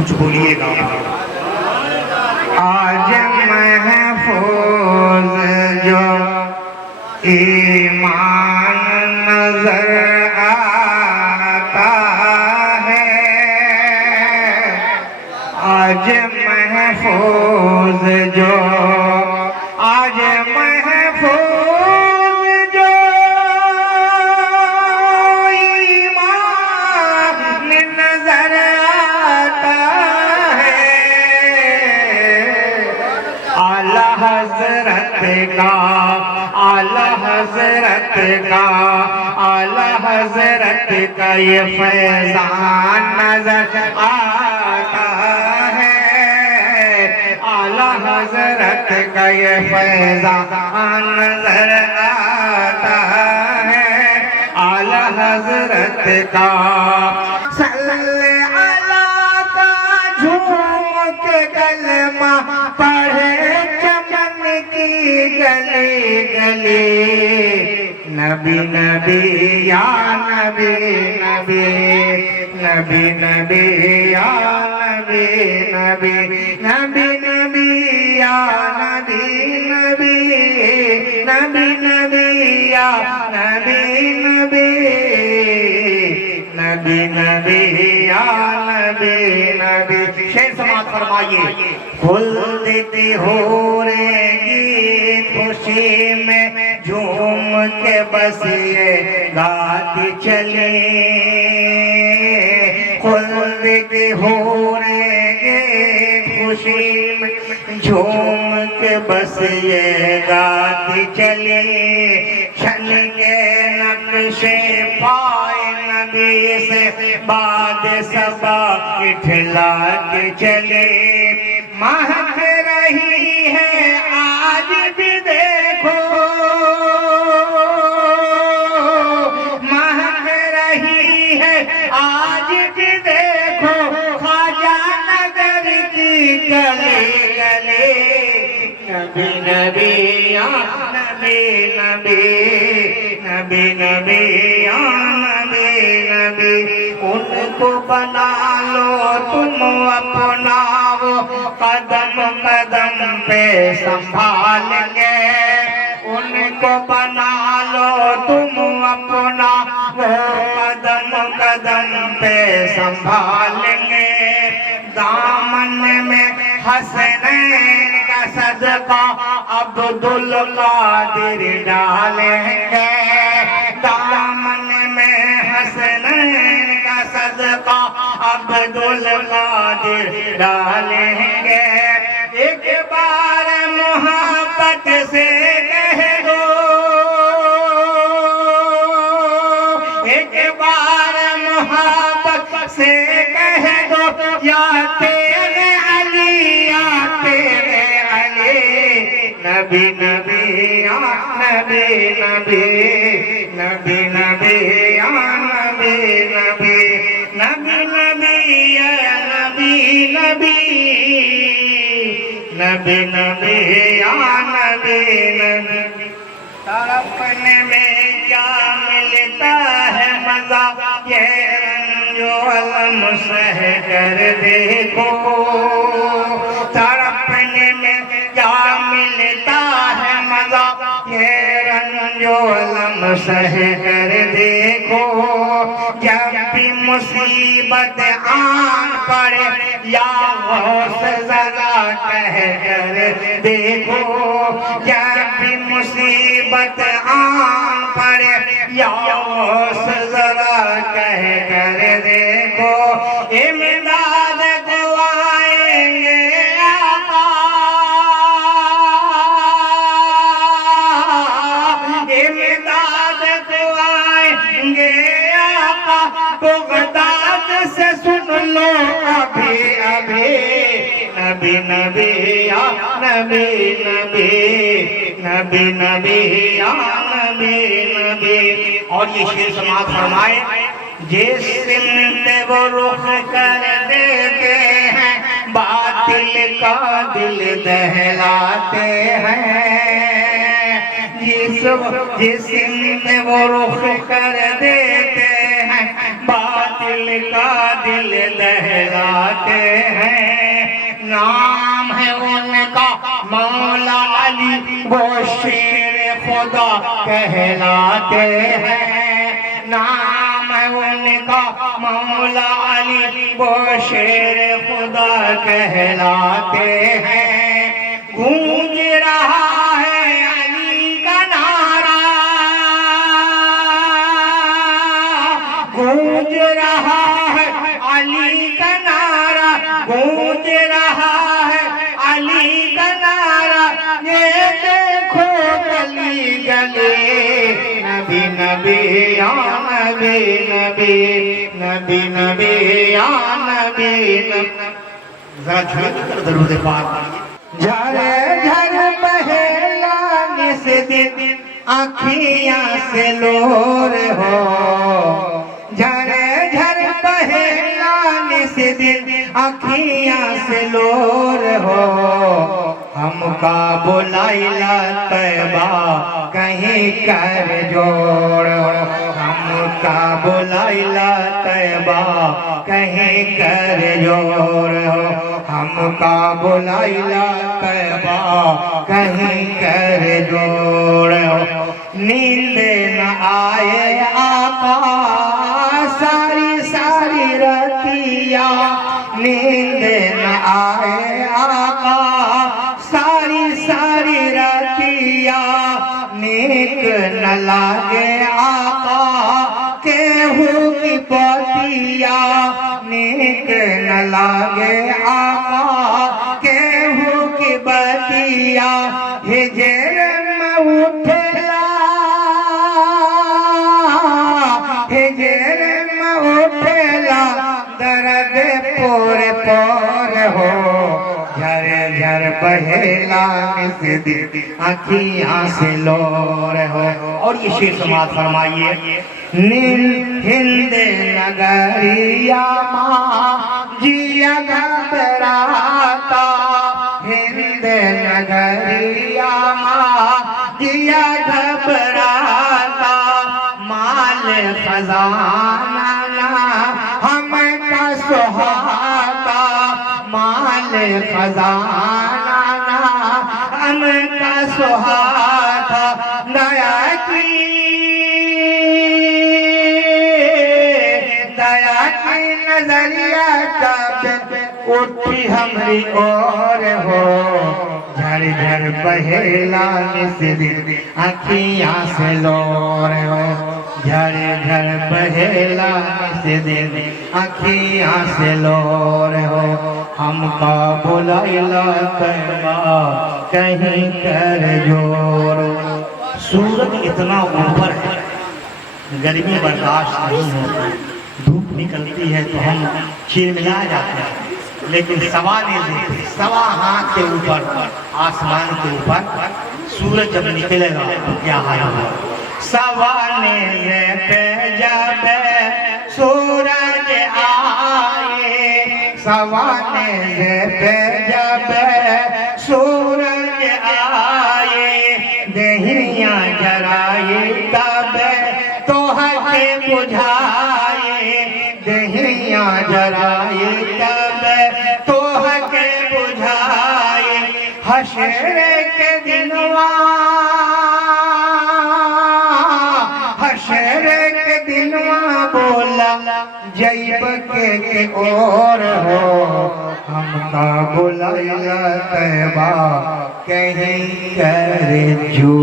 کچھ بولیے گا آج محفوظ جو ایمان نظر آتا ہے، آج محفوظ جو آج محفوظ جو ایمان نظر آتا ہے، اعلیٰ حضرت کا اعلیٰ حضرت کا اعلیٰ حضرت کا یہ فیضان نظر آتا ہے، اعلیٰ حضرت کا یہ فیضان نظر آتا ہے، اعلیٰ حضرت کا صلی اللہ کا جھوم کے کلمہ پڑھے چمن کی گلی گلی، نبی نبی یا نبی نبی نبی نبی یا نبی نبی نبی نبی یا نبی نبی نبی نبی یا نبی نبی نبی نبی یا نبی نبی۔ شعر سماعت فرمائیے۔ کھلتی حوریں گیت خوشی میں جھوم کے بس یہ گاتی چلی، کھلتی حوریں گیت خوشی میں جھوم کے بس یہ گاتی چلی، چھن کے نقش پائے نبی سے باد صبا اٹھلا کے چلے، مہک رہی ہے آج بھی دیکھو، مہک رہی ہے آج بھی دیکھو، خواجہ نگر کی گلی گلی، نبی نبی یا نبی نبی نبی نبی یا نبی نبی، ان کو بنا لو تم اپناؤ، قدم قدم پہ سنبھال گے، ان کو بنا لو تم اپنا وہ قدم قدم پہ سنبھال گے، دامن میں حسنین کا صدقہ عبدالقادر ڈالیں گے، دامن میں حسنین کا صدقہ عبدالقادر ڈالیں گے، ایک بار محبت سے کہہ دو، ایک بار محبت سے کہہ دو، یا تیرے علی یا تیرے علی، نبی نبی یا نبی نبی نبی نبی یا نبی نبی نبی نبی یا نبی نبی نبی نبی یا نبی نبی۔ تڑپنے میں کیا ملتا ہے مزہ، یہ رنج و الم سہ کر دیکھو، تڑپنے میں کیا ملتا ہے مزہ، یہ رنج و الم سہ کر دیکھو، جب بھی مصیبت آن پڑے یا غوث ذرا کہہ کر دیکھو، جب بھی مصیبت آن پڑے یا غوث ذرا کہہ کر دیکھو، امداد کو آئیں گے آقا، امداد کو آئیں گے آقا، بغداد سے سن لو ابھی ابھی، نبی نبی یا نبی نبی نبی نبی یا نبی نبی۔ اور یہ شعر سماعت فرمائے۔ جس سمت وہ رخ کر دیتے ہیں باطل کا دل دہلاتے ہیں، جس سمت وہ رخ کر دیتے ہیں باطل دل کا دل دہلاتے ہیں، نام ہے ان کا مولا علی وہ شیر خدا کہلاتے ہیں، نام ہے ان کا مولا علی وہ شیر خدا کہلاتے ہیں، گونج رہا ہے علی کا نعرہ، گونج رہا ہے علی کا نعرہ، گونج رہا ہے علی کا نعرہ، یہ دیکھو گلی گلی نبی نبی یا نبی نبی نبی نبی یا نبی، ذرا جھڑک کر درود پاک پڑھیے۔ جھر جھر بہے لانے سے دن آنکھیاں سے لور ہو، جھر جھر بہے لانے سے دن آنکھیاں سے لور ہو، ہم کا بلائلہ طیبہ کہیں کر جوڑ، ہم کا بلائلہ طیبہ کہیں کر جوڑ، ہم کا بلائلہ طیبہ کہیں کر جوڑ، نیند نہ آئے آقا ساری ساری رتیا، نیند نہ آئے آقا ساری ساری رتیا، نیک نہ لاگے آقا کیہو کی پتیا، نیک نہ لاگے آقا کیہو کی بتیا، ہجر میں اٹھلا ہجر میں اٹھلا درد پور پور ہو، جھر جھر بہلا سے دل آنکھیاں سے لور ہو۔ اور یہ شعر سماعت فرمائیے، ہند نگریا ماں جیا گھبراتا، ہند نگریا ماں جیا گھبراتا، مال خزانہ ہم کا سہاتا، مال خزانہ ہم کا سہاتا، دیا کی نظریہ تب اٹھی ہمری اور ہو، جھر جھر بہلا سے دل آنکھیاں سے لور ہو، جھر جھر بہلا سے دل آنکھیاں سے لور ہو، ہم کا بلائلہ طیبہ کہیں کر جوڑ۔ سورج اتنا اوپر ہے، گرمی برداشت نہیں ہوتی، دھوپ نکلتی ہے تو ہم چرملا جاتے ہیں، لیکن سوا نہیں، سوا ہاتھ کے اوپر آسمان کے اوپر سورج جب نکلے گا تو کیا حال ہوگا؟ سوا نیزے پہ جب سورج آئے، سوا نیزے پہ جب سورج آئے، دہیاں جرائے تب تو کے بجھائے، دہیاں جرائے تب تو کے بجھائے، حشر کے دنوا حشر کے دنوا بولا جیب کے اور ہو، ہم کا بلائلہ طیبہ کہیں کر جو۔